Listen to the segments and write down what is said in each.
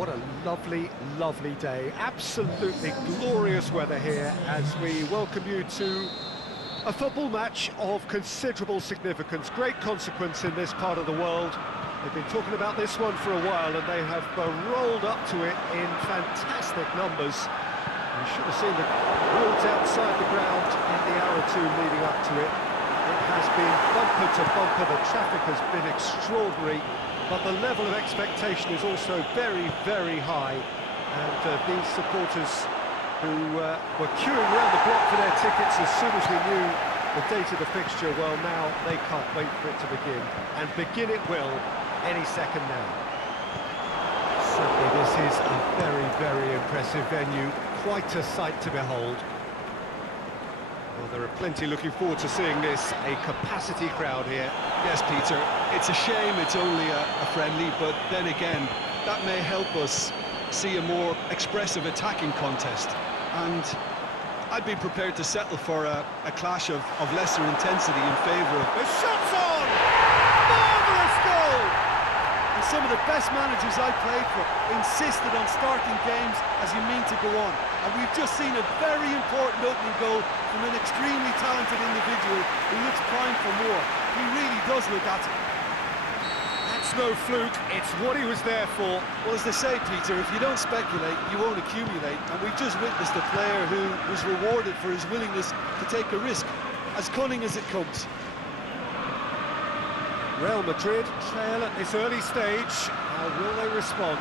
What a lovely, lovely day. Absolutely glorious weather here as we welcome you to a football match of considerable significance, great consequence in this part of the world. They've been talking about this one for a while and they have rolled up to it in fantastic numbers. You should have seen the roads outside the ground in the hour or two leading up to it. It has been bumper to bumper, the traffic has been extraordinary, but the level of expectation is also very, very high. And these supporters who were queuing around the block for their tickets as soon as we knew the date of the fixture, well, now they can't wait for it to begin. And begin it will any second now. Certainly this is a very, very impressive venue, quite a sight to behold. Well, there are plenty looking forward to seeing this, a capacity crowd here. Yes, Peter, it's a shame it's only a friendly, but then again, that may help us see a more expressive attacking contest. And I'd be prepared to settle for a clash of lesser intensity in favour of... The shot's on! Marvellous goal! And some of the best managers I played for insisted on starting games as you mean to go on. And we've just seen a very important opening goal from an extremely talented individual who looks primed for more. He really does look at it. That's no fluke, it's what he was there for. Well, as they say, Peter, if you don't speculate, you won't accumulate. And we've just witnessed a player who was rewarded for his willingness to take a risk, as cunning as it comes. Real Madrid trail at this early stage. How will they respond?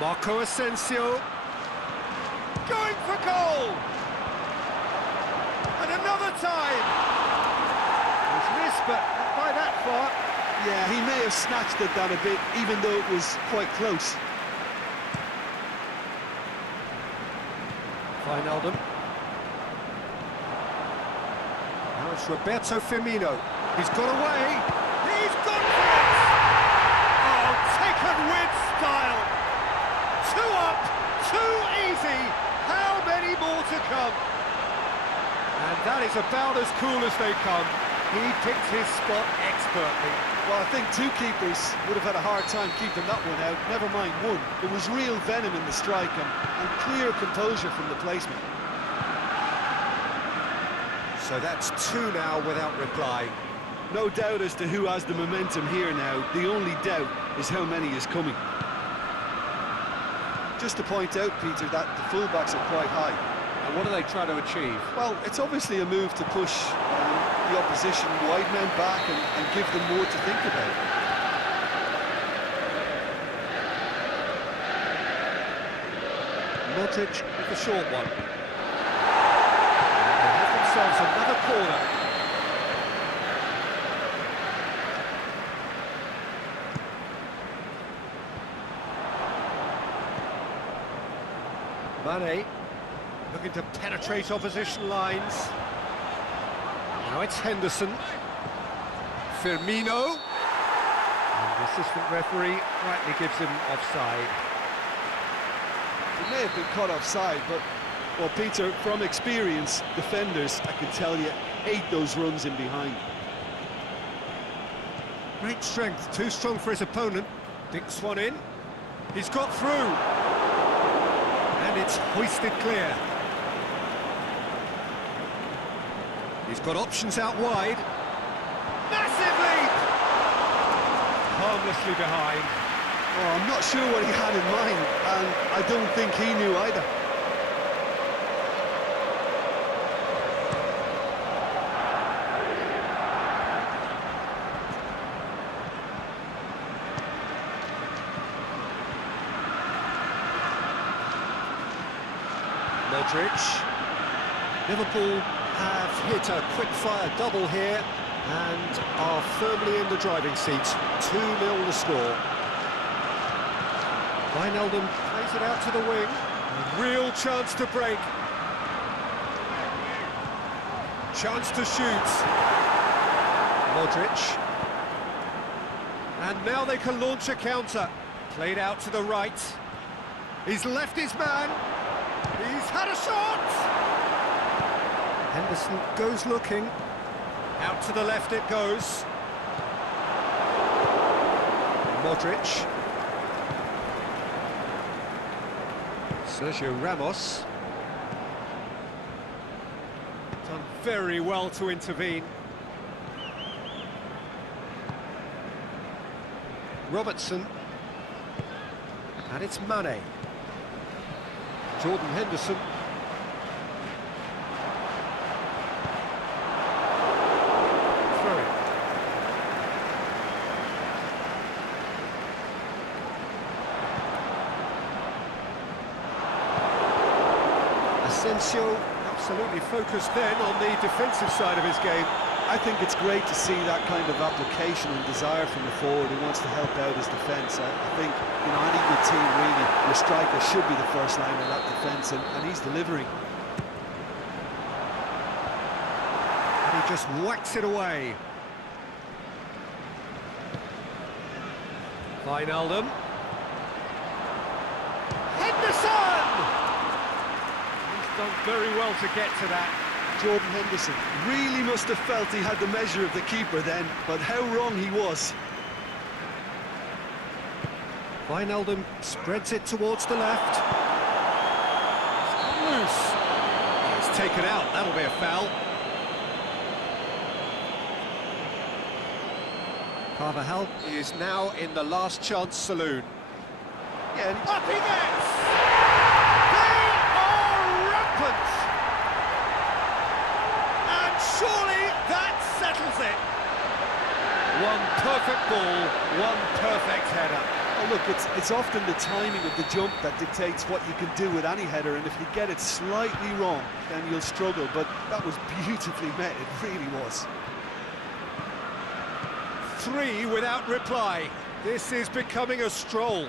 Marco Asensio going for goal! And another time! There's risk, but not by that far. Yeah, he may have snatched at that a bit, even though it was quite close. Wijnaldum. Now it's Roberto Firmino. He's got away. He's gone for it! Oh, taken with style. 2 up, 2 easy. How many more to come? And that is about as cool as they come. He picked his spot expertly. Well, I think 2 keepers would have had a hard time keeping that one out, never mind 1. There was real venom in the strike and clear composure from the placement. So that's 2 now without reply. No doubt as to who has the momentum here now. The only doubt is how many is coming. Just to point out, Peter, that the fullbacks are quite high. And what are they trying to achieve? Well, it's obviously a move to push the opposition wide men back and give them more to think about. Modric with the short one. They have themselves another corner. Mane looking to penetrate opposition lines. Now it's Henderson. Firmino. And the assistant referee rightly gives him offside. He may have been caught offside, but, well, Peter, from experience, defenders, I can tell you, hate those runs in behind. Great strength, too strong for his opponent. Dinks one in. He's got through. And it's hoisted clear. He's got options out wide. Massive lead! Harmlessly behind. Oh, I'm not sure what he had in mind, and I don't think he knew either. Modric. Liverpool have hit a quick-fire double here and are firmly in the driving seat. 2-0 the score. Wijnaldum plays it out to the wing. A real chance to break. Chance to shoot. Modric. And now they can launch a counter. Played out to the right. He's left his man. He's had a shot! Henderson goes looking. Out to the left it goes. Modric. Sergio Ramos. Done very well to intervene. Robertson. And it's Mane. Jordan Henderson. Throw-in. Asensio absolutely focused then on the defensive side of his game. I think it's great to see that kind of application and desire from the forward who wants to help out his defence. I think, you know, any good team really, your striker should be the first line of that defence, and he's delivering. And he just whacks it away. Wijnaldum. Henderson! He's done very well to get to that. Jordan Henderson really must have felt he had the measure of the keeper then, but how wrong he was. Wijnaldum spreads it towards the left. It's loose. It's taken out, that'll be a foul. Carvajal is now in the last chance saloon. Yeah, Up he gets! They are rampant! And surely that settles it. One perfect ball, one perfect header. oh, look, it's often the timing of the jump that dictates what you can do with any header, and if you get it slightly wrong, then you'll struggle, but that was beautifully met, it really was. 3 without reply. This is becoming a stroll.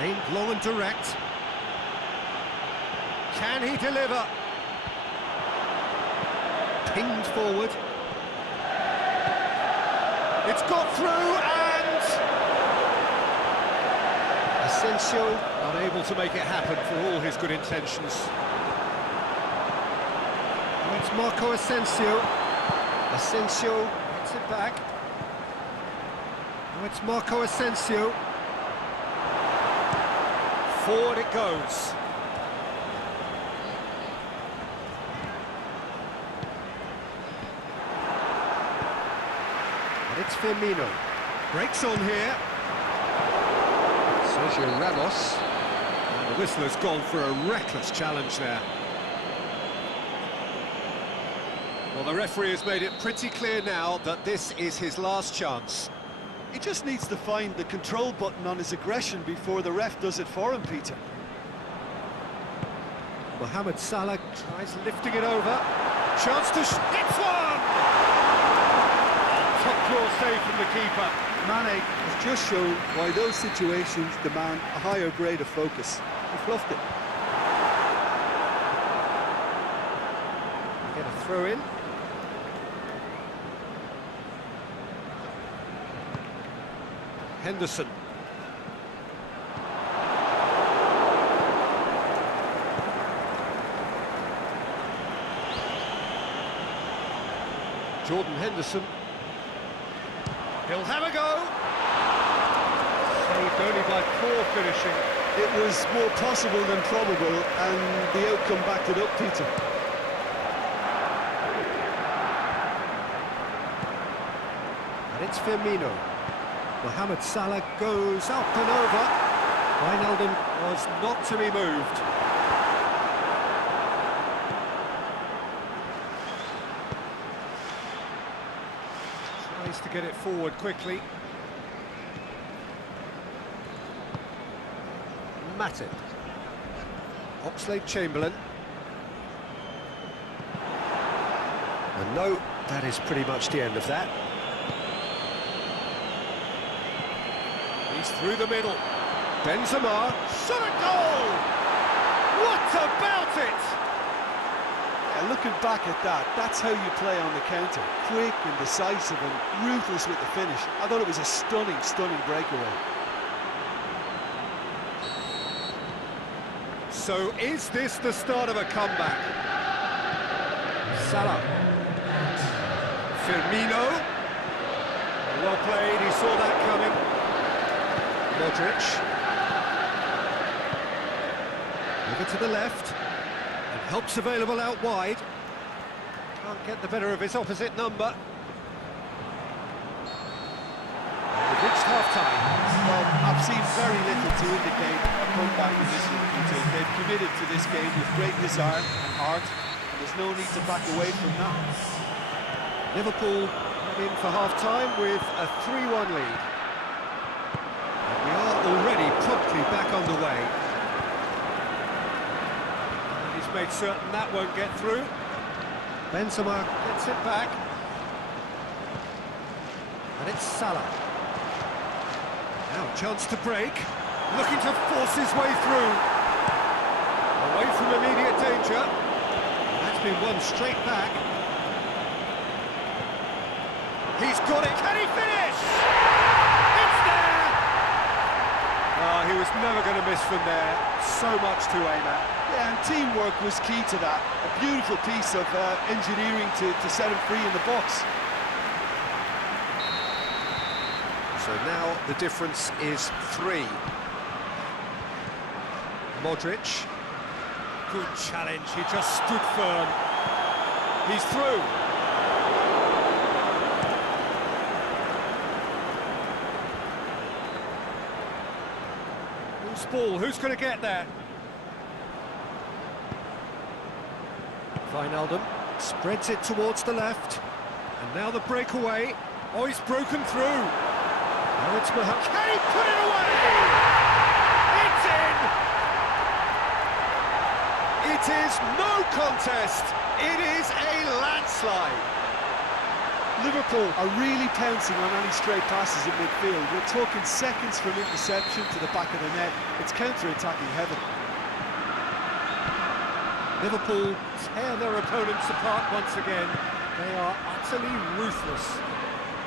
Aimed long and direct. Can he deliver? Pinged forward. It's got through and... Asensio unable to make it happen for all his good intentions. Oh, it's Marco Asensio. Asensio gets it back. Oh, it's Marco Asensio. Forward it goes. And it's Firmino. Breaks on here. Sergio Ramos. And the whistle has gone for a reckless challenge there. Well, the referee has made it pretty clear now that this is his last chance. He just needs to find the control button on his aggression before the ref does it for him, Peter. Mohamed Salah tries lifting it over. Chance to it's one! Top claw save from the keeper. Mane has just shown why those situations demand a higher grade of focus. He fluffed it. Get a throw in. Henderson. Jordan Henderson. He'll have a go. Saved only by poor finishing. It was more possible than probable, and the outcome backed it up, Peter. And it's Firmino. Mohamed Salah goes up and over. Wijnaldum was not to be moved. Tries to get it forward quickly. Matip. Oxlade-Chamberlain. And no, that is pretty much the end of that. He's through the middle. Benzema, shot a goal! What about it? Yeah, looking back at that, that's how you play on the counter. Quick and decisive and ruthless with the finish. I thought it was a stunning, stunning breakaway. So is this the start of a comeback? Salah. Firmino. Well played, he saw that coming. Modric. Over to the left. And help's available out wide. Can't get the better of his opposite number. We've reached half-time. Well, I've seen very little to indicate a comeback in this one. They've committed to this game with great desire and heart, and there's no need to back away from that. Liverpool in for half-time with a 3-1 lead. And we are already promptly back underway. And he's made certain that won't get through. Benzema gets it back. And it's Salah. Now a chance to break. Looking to force his way through. Away from immediate danger. And that's been won straight back. He's got it. Can he finish? It's there! Oh, he was never going to miss from there. So much to aim at. Yeah, and teamwork was key to that. A beautiful piece of engineering to set him free in the box. So now the difference is 3. Modric. Good challenge, he just stood firm. He's through. Loose ball, who's going to get there? Wijnaldum spreads it towards the left. And now the breakaway. Oh, he's broken through. Now it's Mohamed. Can he put it away? It's in! It is no contest. It is a landslide. Liverpool are really pouncing on any stray passes in midfield. We're talking seconds from interception to the back of the net. It's counter-attacking heaven. Liverpool tear their opponents apart once again. They are utterly ruthless.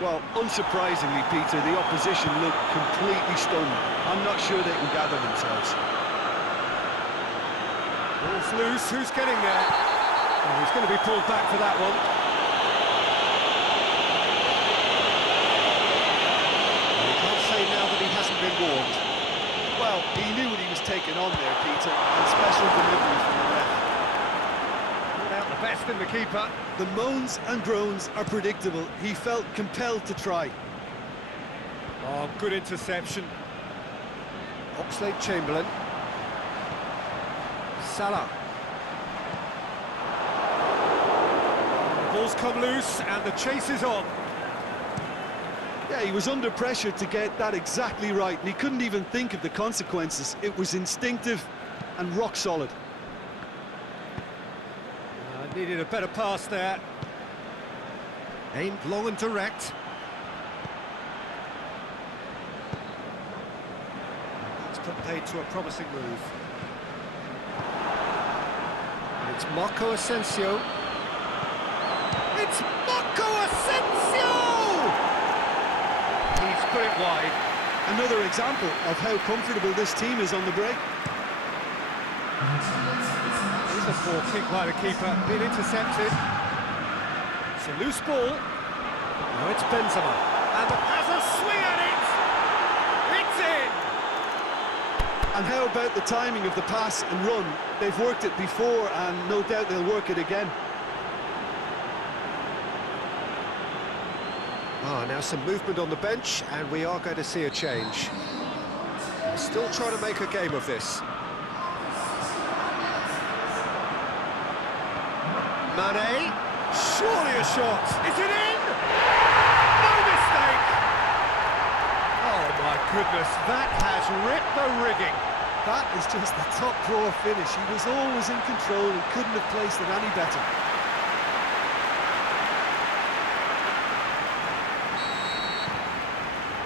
Well, unsurprisingly, Peter, the opposition look completely stunned. I'm not sure they can gather themselves. Ball's loose, who's getting there? Oh, he's going to be pulled back for that one. You can't say now that he hasn't been warned. Well, he knew what he was taking on there, Peter, and special delivery from the ref. Pulled out the best in the keeper. The moans and groans are predictable. He felt compelled to try. Oh, good interception. Oxlade-Chamberlain. Salah. The ball's come loose and the chase is on. Yeah, he was under pressure to get that exactly right, and he couldn't even think of the consequences. It was instinctive and rock solid. Needed a better pass there. Aimed long and direct. That's put paid to a promising move. It's Marco Asensio. It's Marco Asensio! He's put it wide. Another example of how comfortable this team is on the break. Here's a poor kick by the keeper, been intercepted. It's a loose ball. Now it's Benzema. And has a swing at it! It's in! And how about the timing of the pass and run? They've worked it before, and no doubt they'll work it again. Now some movement on the bench, and we are going to see a change. Still trying to make a game of this. Mane, surely a shot. Is it in? No mistake! Oh my goodness, that has ripped the rigging. That is just the top drawer finish. He was always in control and couldn't have placed it any better.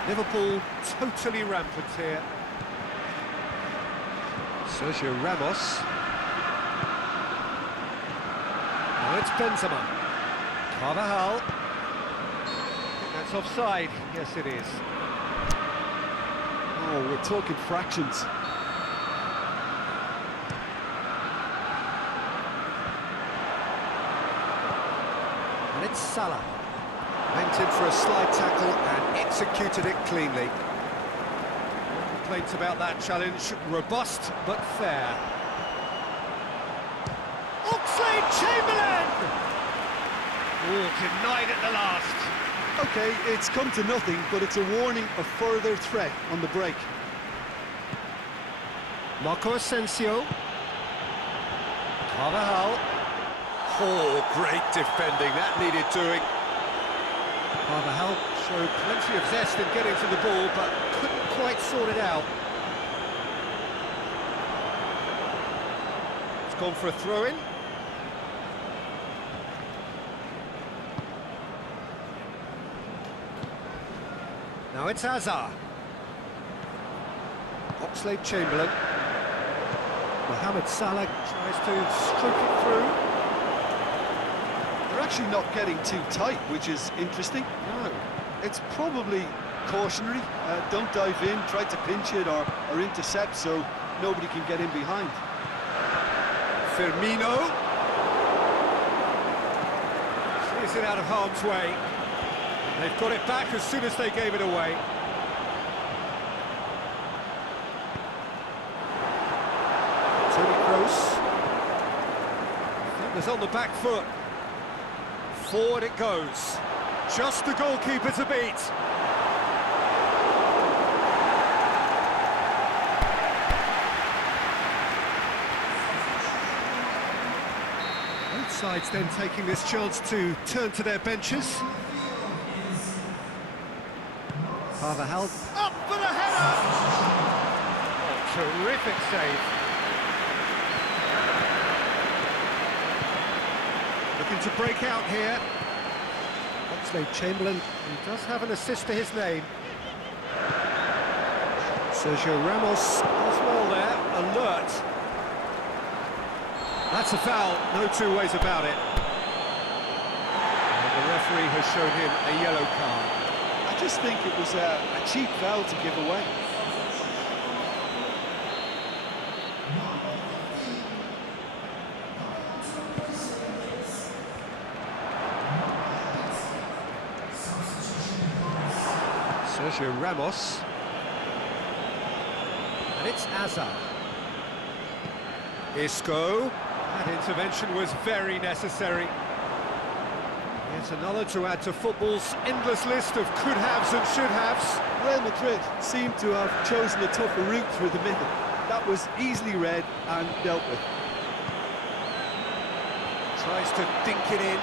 Liverpool totally rampant here. Sergio Ramos. Now it's Benzema. Carvajal. I think that's offside. Yes, it is. Oh, we're talking fractions. Mohamed Salah. Went in for a slide tackle and executed it cleanly. No complaints about that challenge. Robust but fair. Oxlade-Chamberlain! Oh, denied at the last. Okay, it's come to nothing, but it's a warning of further threat on the break. Marco Asensio. Carvajal. Oh, great defending, that needed doing. Carvajal showed plenty of zest in getting to the ball, but couldn't quite sort it out. It's gone for a throw-in. Now it's Hazard. Oxlade-Chamberlain. Mohamed Salah tries to stroke it through. They're actually not getting too tight, which is interesting. No. It's probably cautionary. Don't dive in, try to pinch it or intercept so nobody can get in behind. Firmino. Clears it out of harm's way. They've got it back as soon as they gave it away. Toni Kroos. Fingers on the back foot. Forward it goes. Just the goalkeeper to beat. Both sides then taking this chance to turn to their benches. Carvajal up for the header! Oh, terrific save. Looking to break out here. Oxlade-Chamberlain, he does have an assist to his name. Sergio Ramos as well there, alert. That's a foul, no two ways about it. And the referee has shown him a yellow card. I just think it was a cheap foul to give away. Sergio Ramos. And it's Hazard. Isco. That intervention was very necessary. Yet another to add to football's endless list of could-haves and should-haves. Real Madrid seemed to have chosen a tougher route through the middle. That was easily read and dealt with. Tries to dink it in.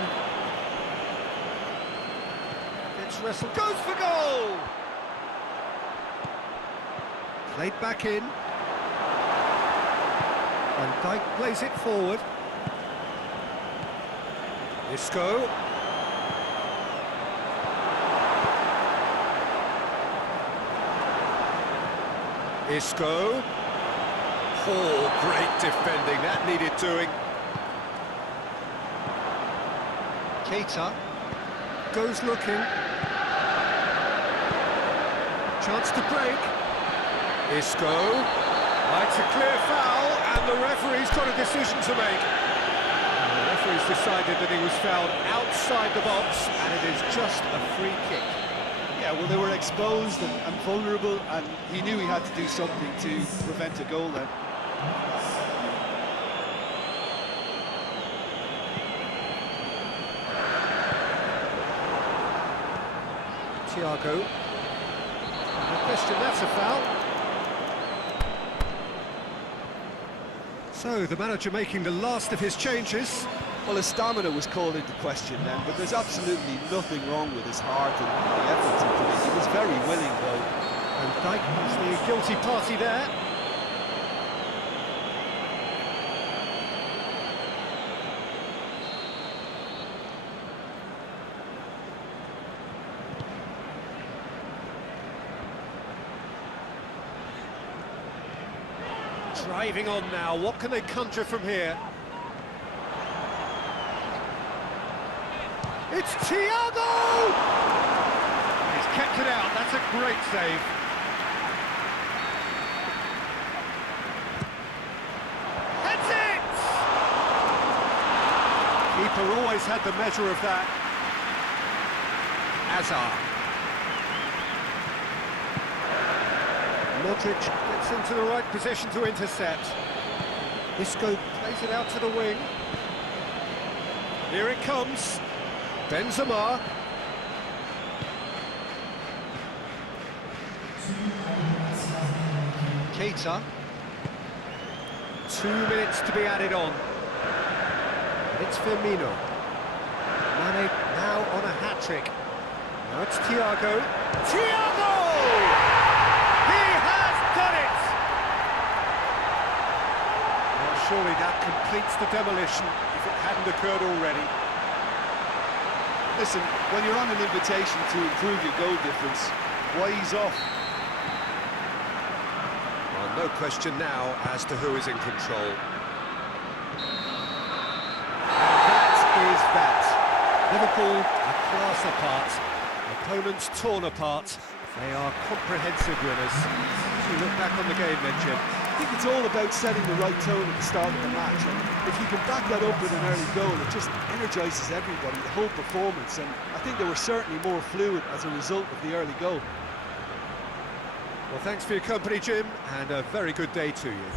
Gets wrestled, goes for goal! Played back in. Van Dijk plays it forward. Isco. Isco. Oh, great defending, that needed doing. Keita goes looking. Chance to break. Isco. It's a clear foul, and the referee's got a decision to make. And the referee's decided that he was fouled outside the box, and it is just a free kick. Yeah, well, they were exposed and vulnerable, and he knew he had to do something to prevent a goal then. Thiago. No question, that's a foul. So, the manager making the last of his changes. Well, his stamina was called into question then, but there's absolutely nothing wrong with his heart and the effort he put in. He was very willing, though. And Dijk was the guilty party there. Driving on now, what can they conjure from here? It's Thiago! He's kept it out, that's a great save. Heads it! Keeper always had the measure of that. Azar. Modric gets into the right position to intercept. Isco plays it out to the wing. Here it comes. Benzema. Keita. 2 minutes to be added on. And it's Firmino. Mane now on a hat-trick. Now it's Thiago. Thiago! He has done it! Well, surely that completes the demolition if it hadn't occurred already. Listen, when you're on an invitation to improve your goal difference, why ease off? Well, no question now as to who is in control. And that is that. Liverpool are class apart. Opponents torn apart. They are comprehensive winners. As you look back on the game then, Jim. I think it's all about setting the right tone at the start of the match, and if you can back that up with an early goal, it just energises everybody, the whole performance, and I think they were certainly more fluid as a result of the early goal. Well, thanks for your company, Jim, and a very good day to you.